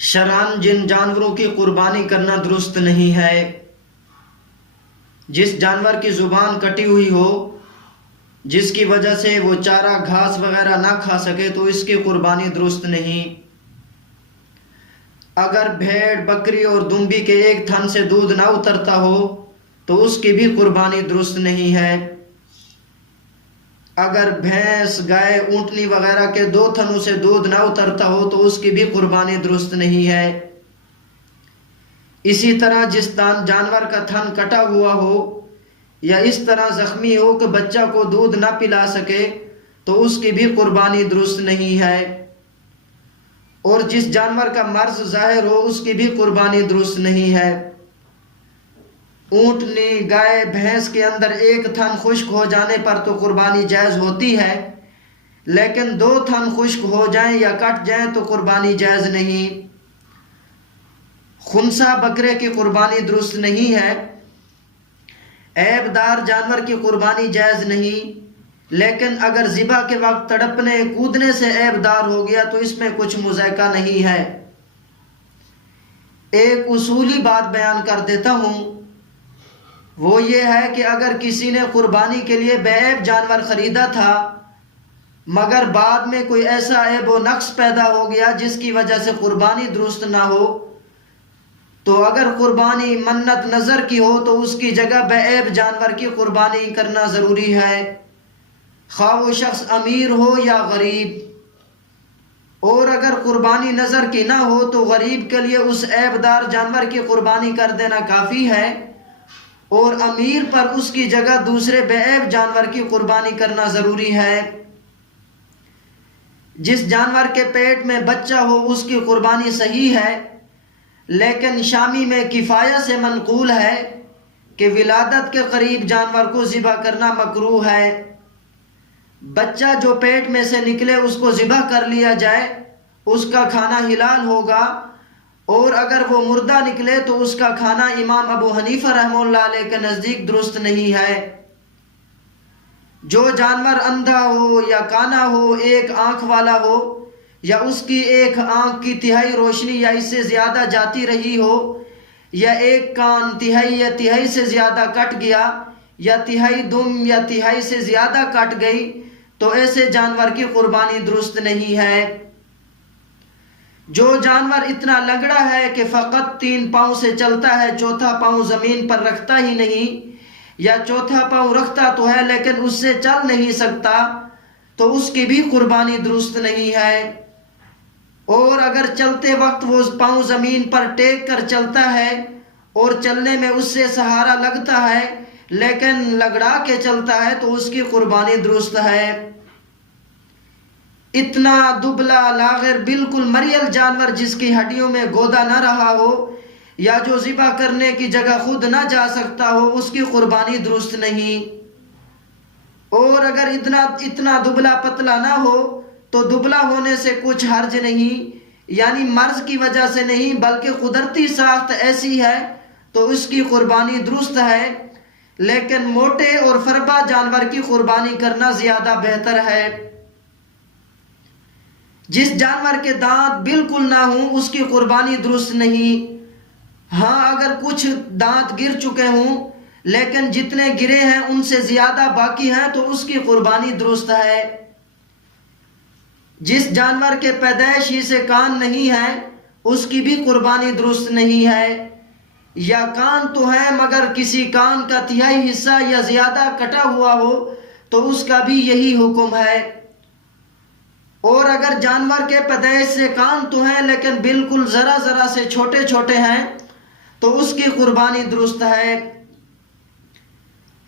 شرعاً جن جانوروں کی قربانی کرنا درست نہیں ہے، جس جانور کی زبان کٹی ہوئی ہو جس کی وجہ سے وہ چارہ گھاس وغیرہ نہ کھا سکے تو اس کی قربانی درست نہیں۔ اگر بھیڑ، بکری اور دمبی کے ایک تھن سے دودھ نہ اترتا ہو تو اس کی بھی قربانی درست نہیں ہے۔ اگر بھینس، گائے، اونٹنی وغیرہ کے 2 تھنوں سے دودھ نہ اترتا ہو تو اس کی بھی قربانی درست نہیں ہے۔ اسی طرح جس جانور کا تھن کٹا ہوا ہو یا اس طرح زخمی ہو کہ بچہ کو دودھ نہ پلا سکے تو اس کی بھی قربانی درست نہیں ہے، اور جس جانور کا مرض ظاہر ہو اس کی بھی قربانی درست نہیں ہے۔ اونٹنی، گائے، بھینس کے اندر ایک تھن خشک ہو جانے پر تو قربانی جائز ہوتی ہے، لیکن 2 تھن خشک ہو جائیں یا کٹ جائیں تو قربانی جائز نہیں۔ خنثی بکرے کی قربانی درست نہیں ہے۔ عیب دار جانور کی قربانی جائز نہیں، لیکن اگر ذبح کے وقت تڑپنے، کودنے سے عیب دار ہو گیا تو اس میں کچھ مذائقہ نہیں ہے۔ ایک اصولی بات بیان کر دیتا ہوں، وہ یہ ہے کہ اگر کسی نے قربانی کے لیے بے عیب جانور خریدا تھا مگر بعد میں کوئی ایسا عیب و نقص پیدا ہو گیا جس کی وجہ سے قربانی درست نہ ہو، تو اگر قربانی منت نظر کی ہو تو اس کی جگہ بے عیب جانور کی قربانی کرنا ضروری ہے، خواہ وہ شخص امیر ہو یا غریب۔ اور اگر قربانی نظر کی نہ ہو تو غریب کے لیے اس عیب دار جانور کی قربانی کر دینا کافی ہے، اور امیر پر اس کی جگہ دوسرے بے عیب جانور کی قربانی کرنا ضروری ہے۔ جس جانور کے پیٹ میں بچہ ہو اس کی قربانی صحیح ہے، لیکن شامی میں کفایہ سے منقول ہے کہ ولادت کے قریب جانور کو ذبح کرنا مکروہ ہے۔ بچہ جو پیٹ میں سے نکلے اس کو ذبح کر لیا جائے، اس کا کھانا حلال ہوگا، اور اگر وہ مردہ نکلے تو اس کا کھانا امام ابو حنیفہ رحمہ اللہ علیہ کے نزدیک درست نہیں ہے۔ جو جانور اندھا ہو یا کانا ہو، ایک آنکھ والا ہو، یا اس کی ایک آنکھ کی تہائی روشنی یا اس سے زیادہ جاتی رہی ہو، یا ایک کان تہائی یا تہائی سے زیادہ کٹ گیا، یا تہائی دم یا تہائی سے زیادہ کٹ گئی، تو ایسے جانور کی قربانی درست نہیں ہے۔ جو جانور اتنا لنگڑا ہے کہ فقط 3 پاؤں سے چلتا ہے، چوتھا پاؤں زمین پر رکھتا ہی نہیں، یا چوتھا پاؤں رکھتا تو ہے لیکن اس سے چل نہیں سکتا، تو اس کی بھی قربانی درست نہیں ہے۔ اور اگر چلتے وقت وہ پاؤں زمین پر ٹیک کر چلتا ہے اور چلنے میں اس سے سہارا لگتا ہے لیکن لگڑا کے چلتا ہے تو اس کی قربانی درست ہے۔ اتنا دبلا، لاغر، بالکل مریل جانور جس کی ہڈیوں میں گودا نہ رہا ہو یا جو ذبح کرنے کی جگہ خود نہ جا سکتا ہو اس کی قربانی درست نہیں۔ اور اگر اتنا دبلا پتلا نہ ہو تو دبلا ہونے سے کچھ حرج نہیں، یعنی مرض کی وجہ سے نہیں بلکہ قدرتی ساخت ایسی ہے تو اس کی قربانی درست ہے، لیکن موٹے اور فربا جانور کی قربانی کرنا زیادہ بہتر ہے۔ جس جانور کے دانت بالکل نہ ہوں اس کی قربانی درست نہیں۔ ہاں اگر کچھ دانت گر چکے ہوں لیکن جتنے گرے ہیں ان سے زیادہ باقی ہیں تو اس کی قربانی درست ہے۔ جس جانور کے پیدائش ہی سے کان نہیں ہے اس کی بھی قربانی درست نہیں ہے، یا کان تو ہے مگر کسی کان کا تہائی حصہ یا زیادہ کٹا ہوا ہو تو اس کا بھی یہی حکم ہے۔ اور اگر جانور کے پیدائش سے کان تو ہیں لیکن بالکل ذرا ذرا سے چھوٹے چھوٹے ہیں تو اس کی قربانی درست ہے۔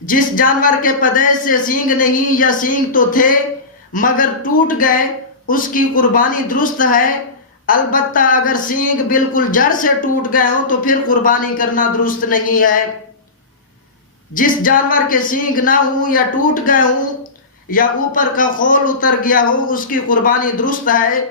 جس جانور کے پیدائش سے سینگ نہیں یا سینگ تو تھے مگر ٹوٹ گئے اس کی قربانی درست ہے، البتہ اگر سینگ بالکل جڑ سے ٹوٹ گئے ہوں تو پھر قربانی کرنا درست نہیں ہے۔ جس جانور کے سینگ نہ ہوں یا ٹوٹ گئے ہوں یا اوپر کا خول اتر گیا ہو اس کی قربانی درست ہے۔